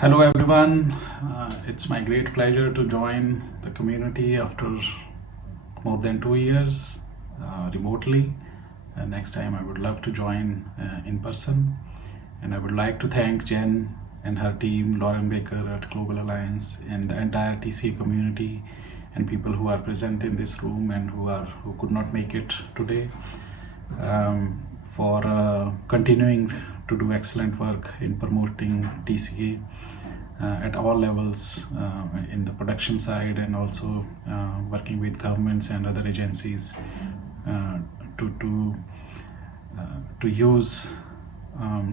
Hello everyone, it's my great pleasure to join the community after more than 2 years remotely. Next time I would love to join in person, and I would like to thank Jen and her team, Lauren Baker at Global Alliance, and the entire TCA community and people who are present in this room and who could not make it today, for continuing to do excellent work in promoting TCA at all levels, in the production side, and also working with governments and other agencies to use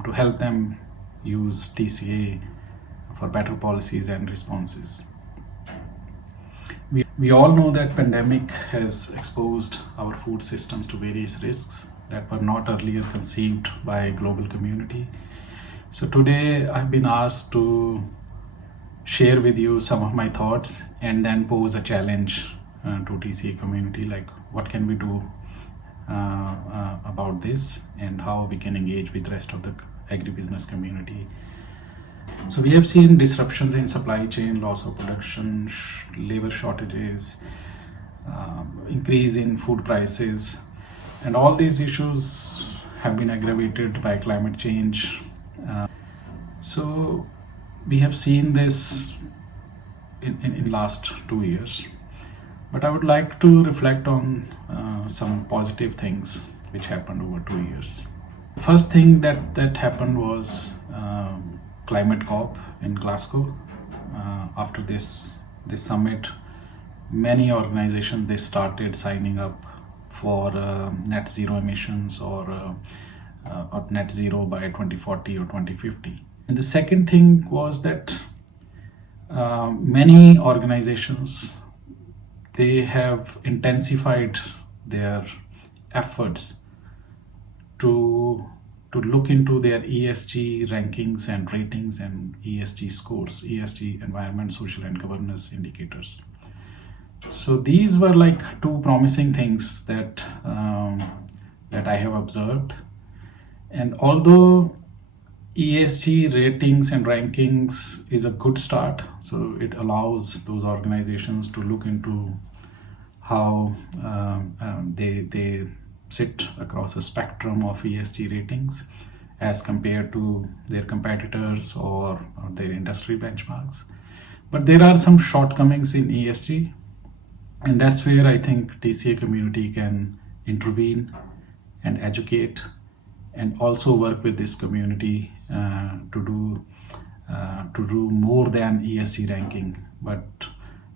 to help them use TCA for better policies and responses. We all know that pandemic has exposed our food systems to various risks that were not earlier conceived by global community. So today I've been asked to share with you some of my thoughts and then pose a challenge to TCA community, like what can we do about this and how we can engage with the rest of the agribusiness community. So we have seen disruptions in supply chain, loss of production, labor shortages, increase in food prices, and all these issues have been aggravated by climate change. So we have seen this in last 2 years, but I would like to reflect on some positive things which happened over 2 years. First thing that happened was climate COP in Glasgow. After this summit, many organizations, they started signing up for net zero emissions or net zero by 2040 or 2050. And the second thing was that many organizations, they have intensified their efforts to look into their ESG rankings and ratings and ESG scores, ESG, environment, social and governance indicators. So these were like two promising things that I have observed. And although ESG ratings and rankings is a good start, so it allows those organizations to look into how they sit across a spectrum of ESG ratings as compared to their competitors or their industry benchmarks. But there are some shortcomings in ESG, and that's where I think TCA community can intervene and educate and also work with this community to do more than ESG ranking, but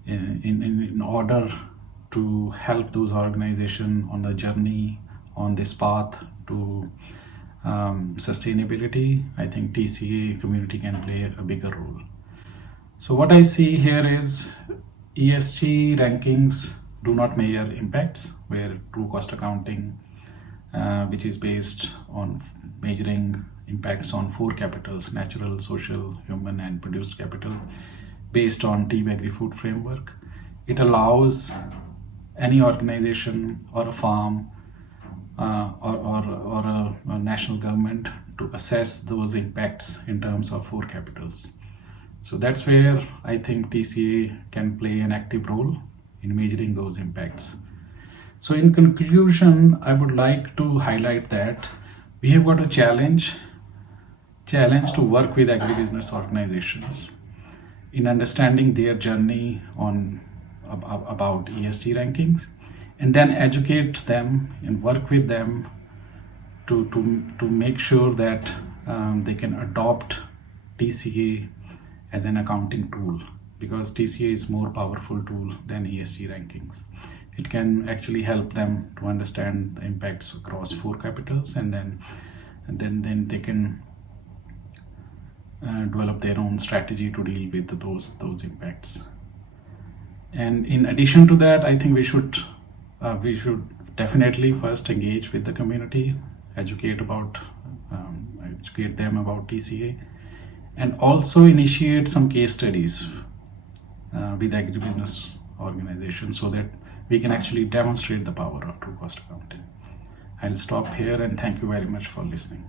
in order to help those organizations on the journey on this path to sustainability, I think TCA community can play a bigger role. So what I see here is ESG rankings do not measure impacts, where true cost accounting, which is based on measuring impacts on 4 capitals: natural, social, human, and produced capital, based on Team Agri-Food Framework. It allows any organization or a farm or a national government to assess those impacts in terms of 4 capitals. So that's where I think TCA can play an active role in measuring those impacts. So in conclusion, I would like to highlight that we have got a challenge to work with agribusiness organizations in understanding their journey on about ESG rankings, and then educate them and work with them to make sure that they can adopt TCA as an accounting tool, because TCA is more powerful tool than ESG rankings. It can actually help them to understand the impacts across 4 capitals, and then they can develop their own strategy to deal with those impacts. And in addition to that, I think we should definitely first engage with the community, educate them about TCA, and also initiate some case studies with agribusiness organizations so that we can actually demonstrate the power of true cost accounting. I'll stop here and thank you very much for listening.